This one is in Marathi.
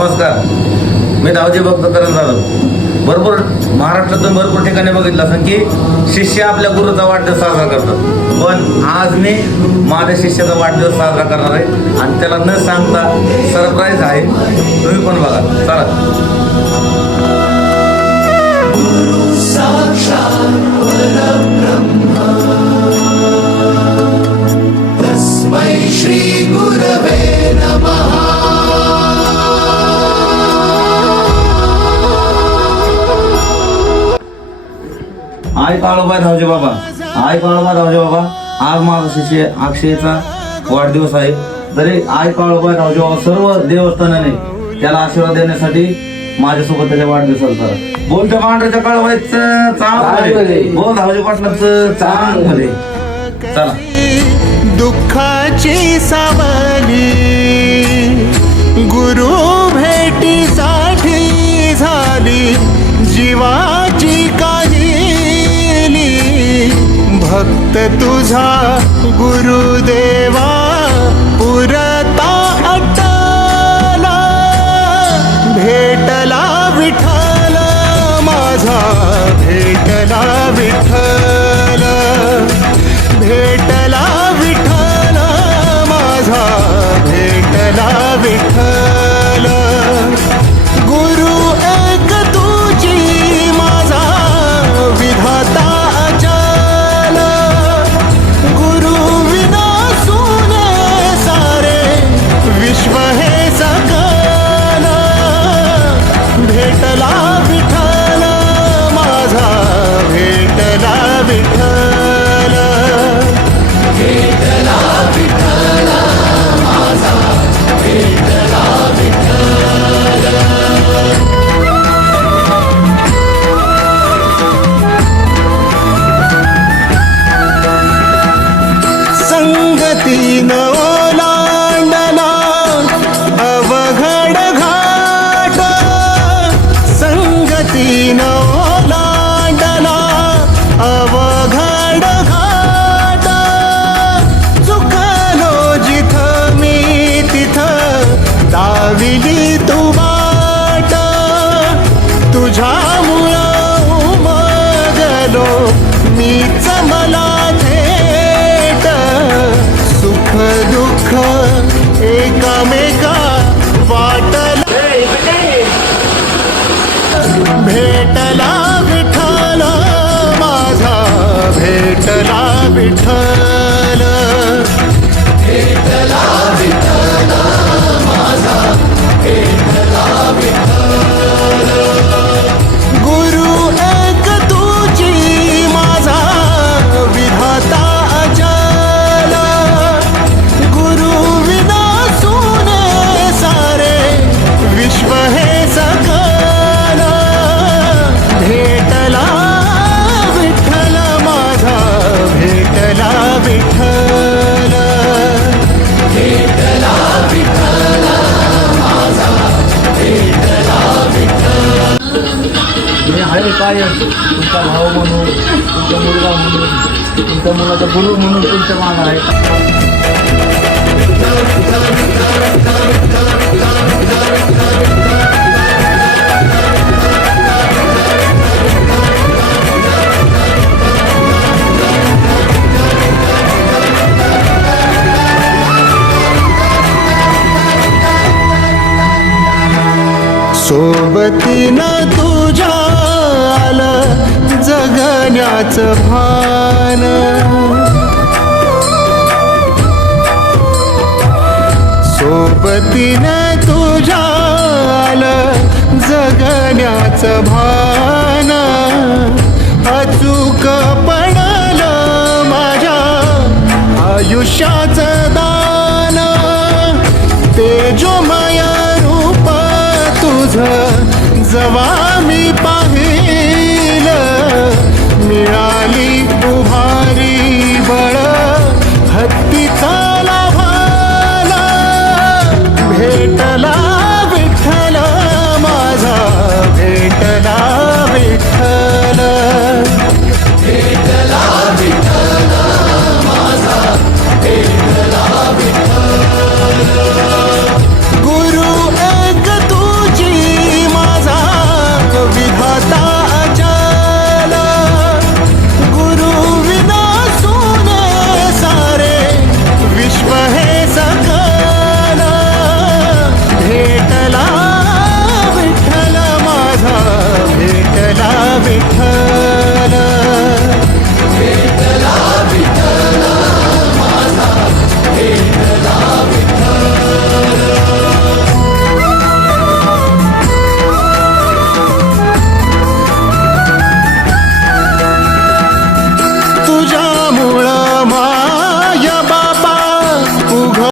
नमस्कार, मी धावजी भक्त करण जाधव. भरपूर महाराष्ट्रातून भरपूर ठिकाणी बघितलं असं की शिष्य आपल्या गुरुचा वाढदिवस साजरा करतात, पण आज मी माझ्या शिष्याचा वाढदिवस साजरा करणार आहे आणि त्याला न सांगता सरप्राईज आहे. तुम्ही पण बघा, चला. तस्मै श्री गुरवे नमः. आई काळोबाई धावजे बाबा, आई काळोबाई धावजे बाबा, आज माझा शिष्य अक्षयचा वाढदिवस आहे. तरी आई काळोबाई धावजे बाबा सर्व देवस्थानाने त्याला आशीर्वाद देण्यासाठी माझ्यासोबत त्याच्या वाढदिवसाला करा. बोल त्या पांढऱ्याच्या काळोबाईचं चांगले, बोल धावजे पाटलाचं चांगले. चला. दुःखाची सावली गुरु भेटीसाठी झाली, जीवाची काहिली भक्त तुझा गुरुदेवा पुरता अटला. भेटला विठ्ठल माझा, भेटला विठ्ठल, भेटला विठ्ठल माझा, भेटला विठ्ठल. गुरु एक तुझी माझा विधाता अचल. गुरु विना सुने सारे विश्व हे सकल. भेटला विठ्ठल माझा, भेटला विठ्ठल, भेटला विठ्ठल माझा, भेटला विठ्ठल. संगतीन ओलांडला अवघड घाट, संगतीन ओलांडला अवघड घाट. चुकलो जिथं मी तिथं दाविली तू वाट. तुझ्यामुळं उमगलो मीच मला थेट. सुख दुःख एकामेका वाटला. भेटला विठ्ठल माझा, भेटला विठ्ठल, भेटला विठ्ठल माझा, भेटला विठ्ठल. गुरु एक तुझी माझा विधाता अचल. गुरु विना सुने सारे विश्व हे सकल. भेटला विठ्ठल माझा, भेटला विठ्ठल, भेटला विठ्ठल माझा, भेटला विठ्ठल. मी आहे काय तुमचा भाऊ म्हणून, तुमचा मुलगा म्हणून, तुमच्या मुलाचा गुरु म्हणून तुमच्या मागं आहे. सोबतीनं तुझ्या आलं जगण्याचं भान. सोबतीनं तुझ्या आलं जगण्याचं भान. अचूक पडलं माझ्या आयुष्याचं दान. तेजोमय रूप तुझं जवा